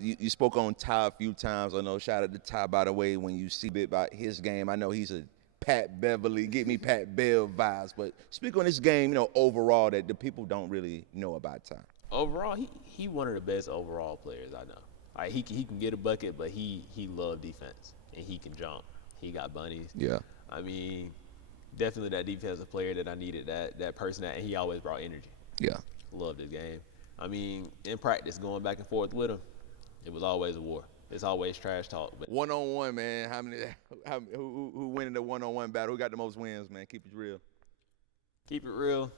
You spoke on Ty a few times. I know. Shout out to Ty, by the way. When you see a bit about his game, I know he's a Pat Beverly, get me Pat Bev vibes. But speak on this game, overall that the people don't really know about Ty. Overall, he one of the best overall players I know. Like he can get a bucket, but he love defense and he can jump. He got bunnies. Yeah. I mean, definitely that defensive player that I needed. That person and he always brought energy. Yeah. Loved his game. I mean, in practice, going back and forth with him, it was always a war. It's always trash talk. But 1-on-1, man. Who win in the 1-on-1 battle? Who got the most wins, man? Keep it real. keep it real,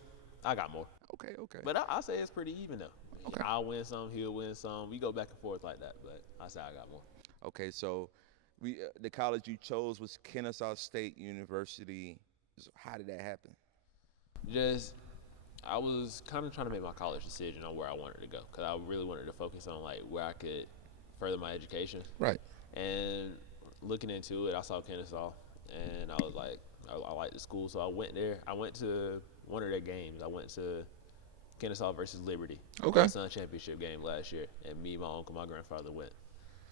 I got more. Okay. But I say it's pretty even though. Okay. I'll win some, he'll win some. We go back and forth like that, but I say I got more. Okay, so the college you chose was Kennesaw State University. So how did that happen? I was kind of trying to make my college decision on where I wanted to go because I really wanted to focus on like where I could further my education. Right. And looking into it, I saw Kennesaw, and I was like, I like the school, so I went there. I went to one of their games. I went to Kennesaw versus Liberty. Okay. The Sun Championship game last year, and me, my uncle, my grandfather went,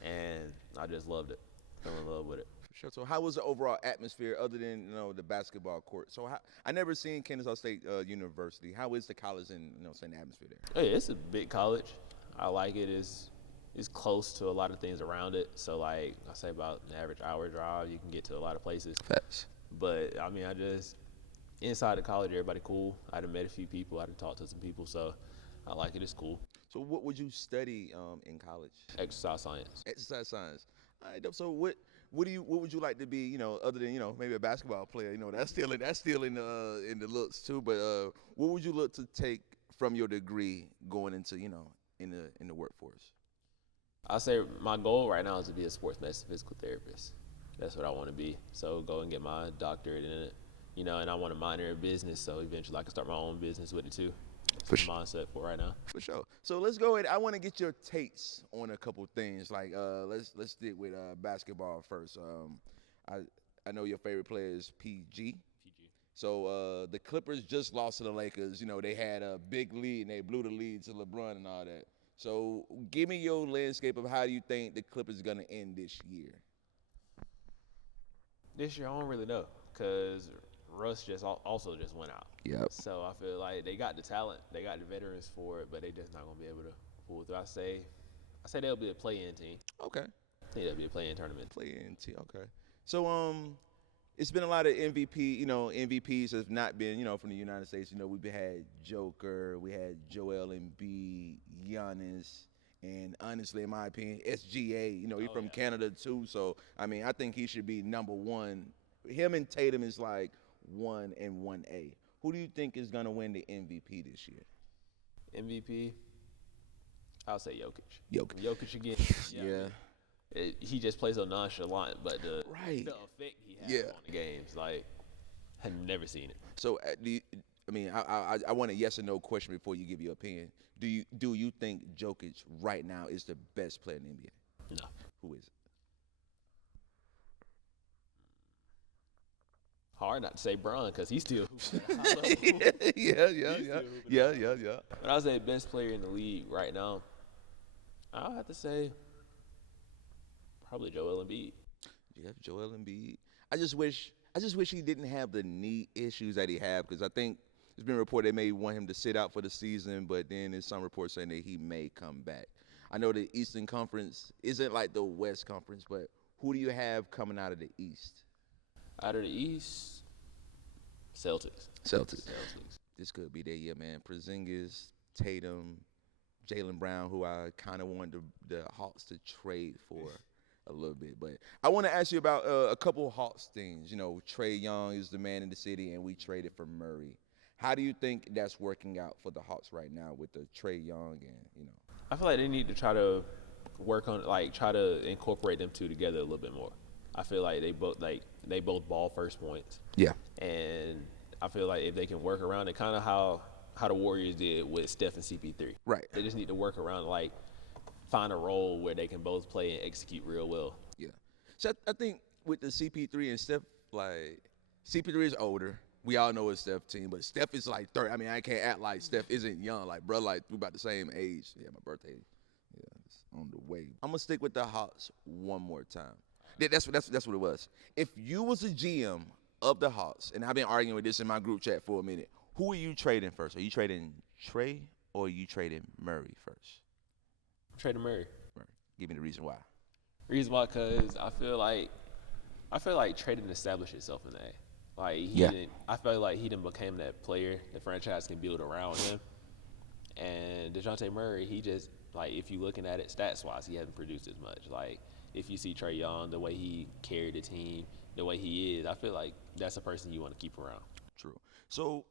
and I just loved it. Fell in love with it. Sure. So how was the overall atmosphere other than the basketball court? So I never seen Kennesaw State University. How is the college and saying the atmosphere there? Hey, it's a big college. I like it. It's close to a lot of things around it. So like I say, about an average hour drive, you can get to a lot of places. Facts. But I mean, inside the college, everybody cool. I'd have met a few people. I'd have talked to some people. So I like it. It's cool. So what would you study in college? Exercise science. Exercise science. All right. So what would you like to be? Other than maybe a basketball player. That's still in the looks too. But what would you look to take from your degree going into in the workforce? I say my goal right now is to be a sports medicine physical therapist. That's what I want to be. So go and get my doctorate in it, and I want to minor in business. So eventually I can start my own business with it too. For sure. Mindset for right now. For sure. So let's go ahead. I want to get your takes on a couple things. Like let's stick with basketball first. I know your favorite player is PG. So the Clippers just lost to the Lakers. They had a big lead and they blew the lead to LeBron and all that. So give me your landscape of how do you think the Clippers are gonna end this year? This year I don't really know because Russ also just went out. Yep. So I feel like they got the talent, they got the veterans for it, but they just not gonna be able to pull through. I say they'll be a play-in team. Okay. I think they'll be a play-in tournament. Play-in team. Okay. So it's been a lot of MVP. MVPs have not been from the United States. We've had Joker, we had Joel Embiid, Giannis. And honestly, in my opinion, SGA, he's from Canada too. So, I mean, I think he should be number one. Him and Tatum is like 1 and 1A. Who do you think is going to win the MVP this year? MVP, I'll say Jokic. Jokic again. Yeah. He just plays so nonchalant, but the effect he has on the games, like, I've never seen it. So, I want a yes or no question before you give your opinion. Do you think Jokic right now is the best player in the NBA? No. Who is it? Hard not to say Bron because he's still Yeah. But I would say best player in the league right now, I'll have to say probably Joel Embiid. Yeah, Joel Embiid. I just wish he didn't have the knee issues that he had because I think it's been reported they may want him to sit out for the season, but then there's some reports saying that he may come back. I know the Eastern Conference isn't like the West Conference, but who do you have coming out of the East? Out of the East, Celtics. This could be their year, man. Porzingis, Tatum, Jaylen Brown, who I kind of wanted the Hawks to trade for a little bit. But I want to ask you about a couple Hawks things. Trae Young is the man in the city, and we traded for Murray. How do you think that's working out for the Hawks right now with the Trae Young and I feel like they need to try to work on try to incorporate them two together a little bit more. I feel like they both ball first points. Yeah. And I feel like if they can work around it, kind of how the Warriors did with Steph and CP3. Right. They just need to work around find a role where they can both play and execute real well. Yeah. So I think with the CP3 and Steph, CP3 is older. We all know it's Steph's team, but Steph is 30. I mean, I can't act like Steph isn't young. Bro, we about the same age. Yeah, my birthday. Yeah, on the way. I'm gonna stick with the Hawks one more time. That's what it was. If you was a GM of the Hawks, and I've been arguing with this in my group chat for a minute, who are you trading first? Are you trading Trey or are you trading Murray first? Trading Murray. Murray. Give me the reason why. Reason why, cause I feel like trading established itself in that. Like I feel like he didn't became that player the franchise can build around him. And DeJounte Murray, he just like if you looking at it stats wise, he hasn't produced as much. Like if you see Trae Young, the way he carried the team, the way he is, I feel like that's a person you want to keep around. True. So,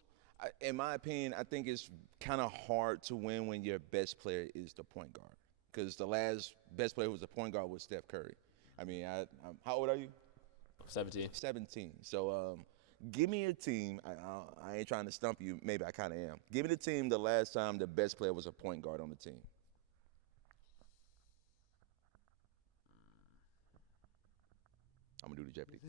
in my opinion, I think it's kind of hard to win when your best player is the point guard. Because the last best player who was the point guard was Steph Curry. I mean, how old are you? 17. 17. So, give me a team. I ain't trying to stump you. Maybe I kind of am. Give me the team the last time the best player was a point guard on the team. I'm gonna do the Jeopardy.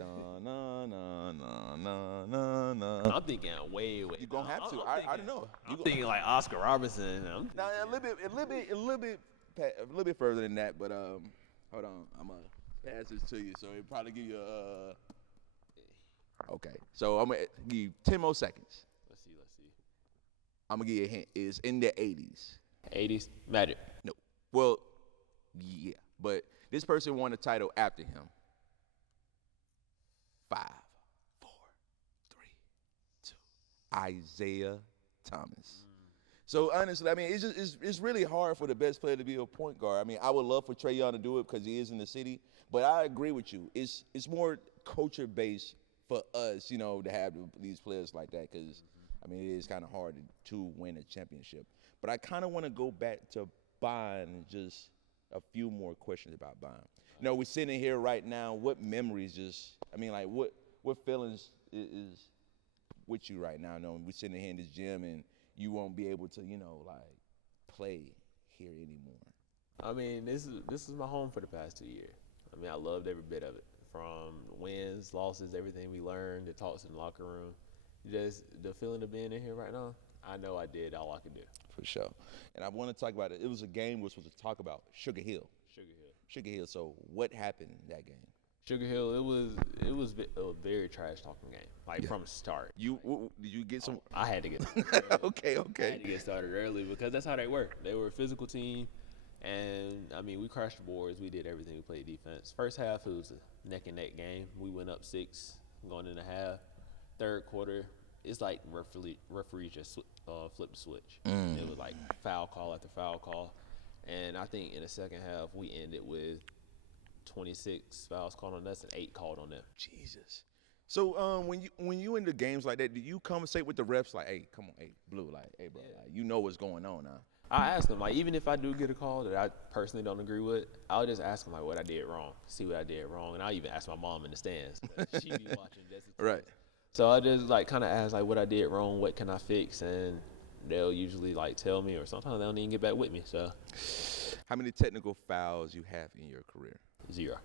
I'm thinking way. You're gonna have to. I don't know. I'm thinking like Oscar Robertson. Now a little bit further than that, but hold on. I'm gonna pass this to you, so it'll probably give you Okay, so I'm gonna give you 10 more seconds. Let's see. I'm gonna give you a hint. It's in the 80s. 80s Magic. No. Well, yeah, but this person won a title after him. 5, 4, 3, 2. Isaiah Thomas. So honestly, I mean, it's really hard for the best player to be a point guard. I mean, I would love for Trae Young to do it because he is in the city, but I agree with you. It's more culture based for us, you know, to have these players like that because, I mean, it is kind of hard to win a championship. But I kind of want to go back to Bond and just a few more questions about Bond. You know, we're sitting here right now. What memories what feelings is with you right now knowing we're sitting here in this gym and you won't be able to, you know, like play here anymore? I mean, this is my home for the past 2 years. I mean, I loved every bit of it. From wins, losses, everything we learned, the talks in the locker room. Just the feeling of being in here right now, I know I did all I could do. For sure. And I want to talk about it. It was a game we're supposed to talk about, Sugar Hill. Sugar Hill. So what happened in that game? Sugar Hill, it was a very trash talking game, from the start. Did you get some? I had to get Okay. I had to get started early because that's how they were. They were a physical team, and I mean we crashed the boards. We did everything. We played defense. First half it was a neck and neck game. We went up 6 going into half. Third quarter, it's like referee just flipped the switch. It was like foul call after foul call, and I think in the second half we ended with 26 fouls called on us and 8 called on them. Jesus. So when you in the games like that, do you conversate with the refs like, hey, come on, hey, Blue, like, hey, bro, like, you know what's going on now? I ask them, like, even if I do get a call that I personally don't agree with, I'll just ask them, like, what I did wrong, see what I did wrong, and I'll even ask my mom in the stands. She be watching just as right. So I just, like, kind of ask, like, what I did wrong, what can I fix, and they'll usually, like, tell me, or sometimes they don't even get back with me, so. How many technical fouls you have in your career? 0.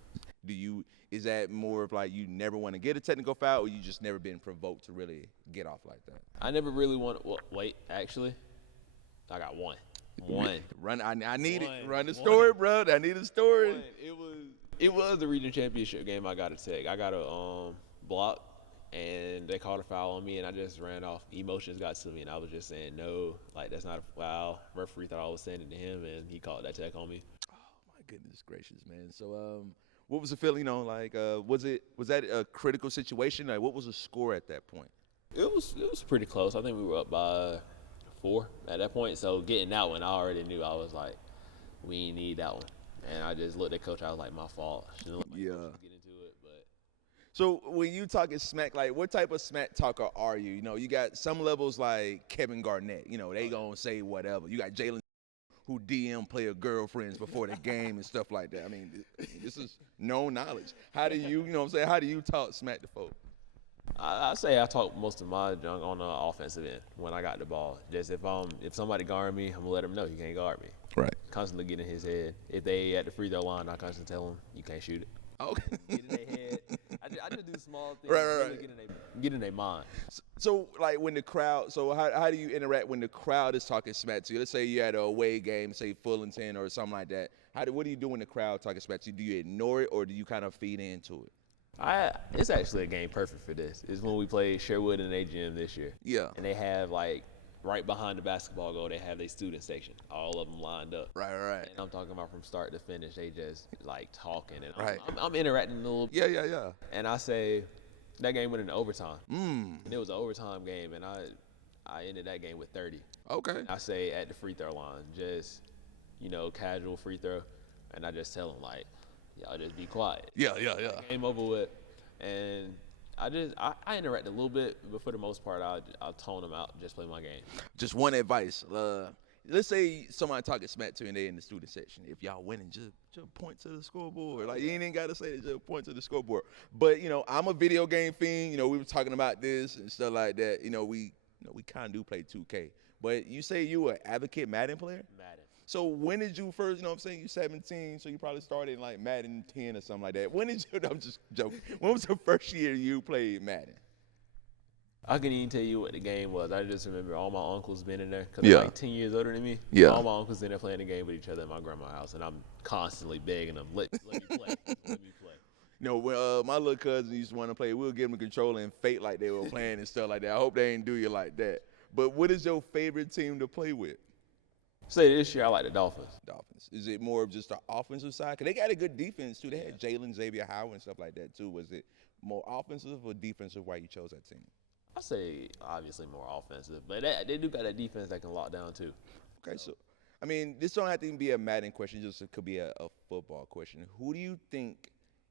Is that more of like you never want to get a technical foul or you just never been provoked to really get off like that? I never really want to, wait, actually, I got one. I need it. Run the story, bro. I need a story. It was the region championship game I got to take. I got a block, and they called a foul on me, and I just ran off. Emotions got to me, and I was just saying, no, like, that's not a foul. Referee thought I was saying it to him, and he called that tech on me. Goodness gracious, man. So, what was the feeling? You know, like, was that a critical situation? Like, what was the score at that point? It was pretty close. I think we were up by 4 at that point. So getting that one, I already knew. I was like, we need that one, and I just looked at coach. I was like, my fault. Shouldn't let my coach get into it, but. So when you talking smack, like, what type of smack talker are you? You know, you got some levels like Kevin Garnett. You know, they gonna say whatever. You got Jaylen, who DM player girlfriends before the game and stuff like that. I mean, this is known knowledge. How do you know what I'm saying? How do you talk smack to folk? I say I talk most of my junk on the offensive end when I got the ball. Just if somebody guard me, I'm going to let them know you can't guard me. Right. Constantly get in his head. If they at the free throw line, I constantly tell them you can't shoot it. Okay. Get in their head. I just do small things. Right. Really get in their mind. So like when the crowd, so how do you interact when the crowd is talking smack to you? Let's say you had a away game, say Fullerton or something like that. What do you do when the crowd talking smack to you? Do you ignore it or do you kind of feed into it? It's actually a game perfect for this. It's when we played Sherwood in their gym this year. Yeah. And they have like right behind the basketball goal, they have their student section, all of them lined up. Right. And I'm talking about from start to finish, they just like talking, and Right. I'm interacting a little. Yeah. And I say that game went into overtime. Mm. And it was an overtime game, and I ended that game with 30. Okay. I say at the free throw line, just casual free throw, and I just tell them like, y'all just be quiet. Yeah. Game over with, and I interact a little bit, but for the most part, I'll tone them out, just play my game. Just one advice. Let's say somebody talking smack to you and they in the student section. If y'all winning, just point to the scoreboard. Like, you ain't even got to say it, just point to the scoreboard. But, I'm a video game fiend. We were talking about this and stuff like that. We kind of do play 2K. But you say you an advocate Madden player? Madden. So when did you first, I'm saying you 17, so you probably started in like Madden 10 or something like that. When did you, I'm just joking. When was the first year you played Madden? I couldn't even tell you what the game was. I just remember all my uncles being in there because Yeah. they're like 10 years older than me. Yeah. All my uncles in there playing the game with each other at my grandma's house, and I'm constantly begging them, let me play, let me play. When my little cousin used to want to play, we'll give them a controller and fake like they were playing and stuff like that. I hope they ain't do you like that. But what is your favorite team to play with? Say this year I like the Dolphins. Dolphins. Is it more of just the offensive side? Because they got a good defense, too. They had Jaylen Seymore and stuff like that, too. Was it more offensive or defensive why you chose that team? I say obviously more offensive, but they do got that defense that can lock down too. Okay, so, this don't have to even be a Madden question. Just it could be a football question. Who do you think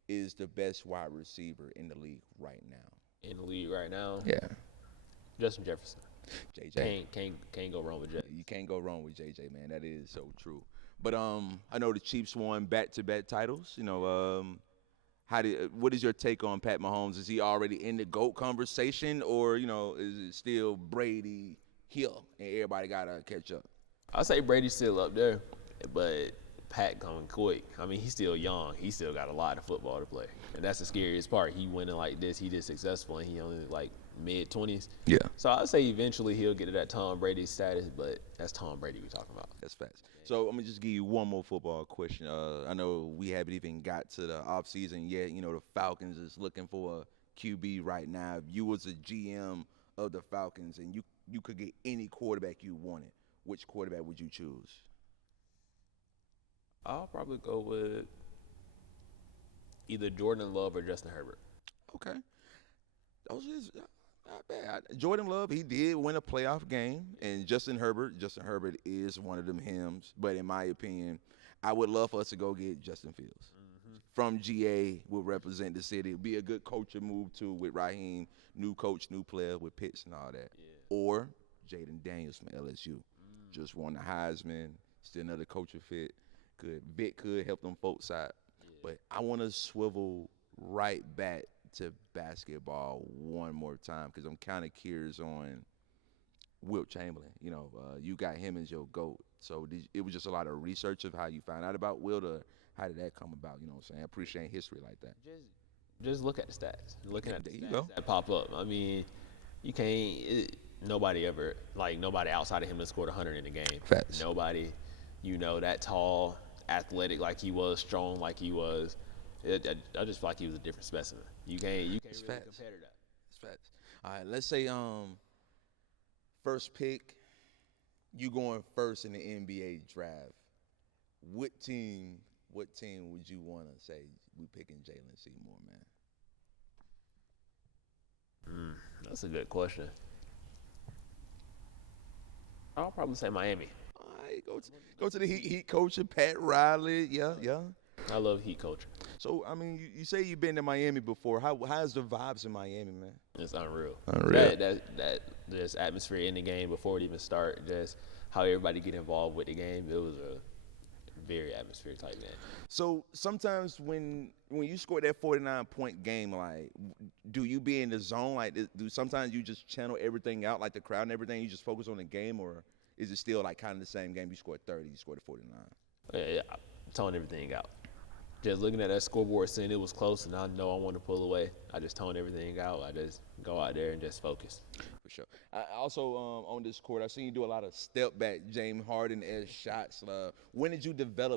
is the best wide receiver in the league right now? In the league right now, Yeah. Justin Jefferson. JJ. Can't go wrong with JJ. You can't go wrong with JJ, man. That is so true. But I know the Chiefs won back-to-back titles. What is your take on Pat Mahomes? Is he already in the GOAT conversation, or is it still Brady, Hill, and everybody gotta catch up? I say Brady's still up there, but Pat coming quick. He's still young. He still got a lot of football to play, and that's the scariest part. He winning like this. He this successful, and he only like mid-20s. Yeah. So I say eventually he'll get to that Tom Brady status, but that's Tom Brady we're talking about. That's facts. So I'm gonna just give you one more football question. I know we haven't even got to the offseason yet. The Falcons is looking for a QB right now. If you was a GM of the Falcons and you could get any quarterback you wanted, which quarterback would you choose? I'll probably go with either Jordan Love or Justin Herbert. Okay. Those is not bad. Jordan Love, he did win a playoff game, and Justin Herbert is one of them hymns. But in my opinion, I would love for us to go get Justin Fields. From GA, will represent the city. It'd be a good coaching move, too, with Raheem, new coach, new player with Pitts and all that. Yeah. Or Jaden Daniels from LSU. Just won the Heisman, still another coaching fit. Vic could help them folks out. Yeah. But I want to swivel right back to basketball one more time because I'm kind of curious on Wilt Chamberlin. You got him as your GOAT. So it was just a lot of research of how you found out about Wilt, or how did that come about? You know what I'm saying? I appreciate history like that. Just look at the stats. Looking at the There you stats go. that pop up. You can't. Nobody outside of him that scored 100 in the game. Facts. Nobody, that tall, athletic like he was, strong like he was. I just feel like he was a different specimen. You can't really compare to that. It's facts. All right, let's say first pick, you going first in the NBA draft. What team would you want to say we picking Jaylen Seymore, man? That's a good question. I'll probably say Miami. All right, go to the Heat coach, Pat Riley. Yeah. I love Heat culture. So, you say you've been to Miami before. How's the vibes in Miami, man? It's unreal. Unreal. That this atmosphere in the game before it even start, just how everybody get involved with the game. It was a very atmospheric type game. So sometimes when you score that 49-point game, like, do you be in the zone? Like, do sometimes you just channel everything out, like the crowd and everything? You just focus on the game, or is it still like kind of the same game? You scored 30, you scored 49. Yeah, I'm tone everything out. Just looking at that scoreboard, seeing it was close, and I know I want to pull away. I just tone everything out. I just go out there and just focus. For sure. I also, on this court, I've seen you do a lot of step back, James Harden-esque shots. When did you develop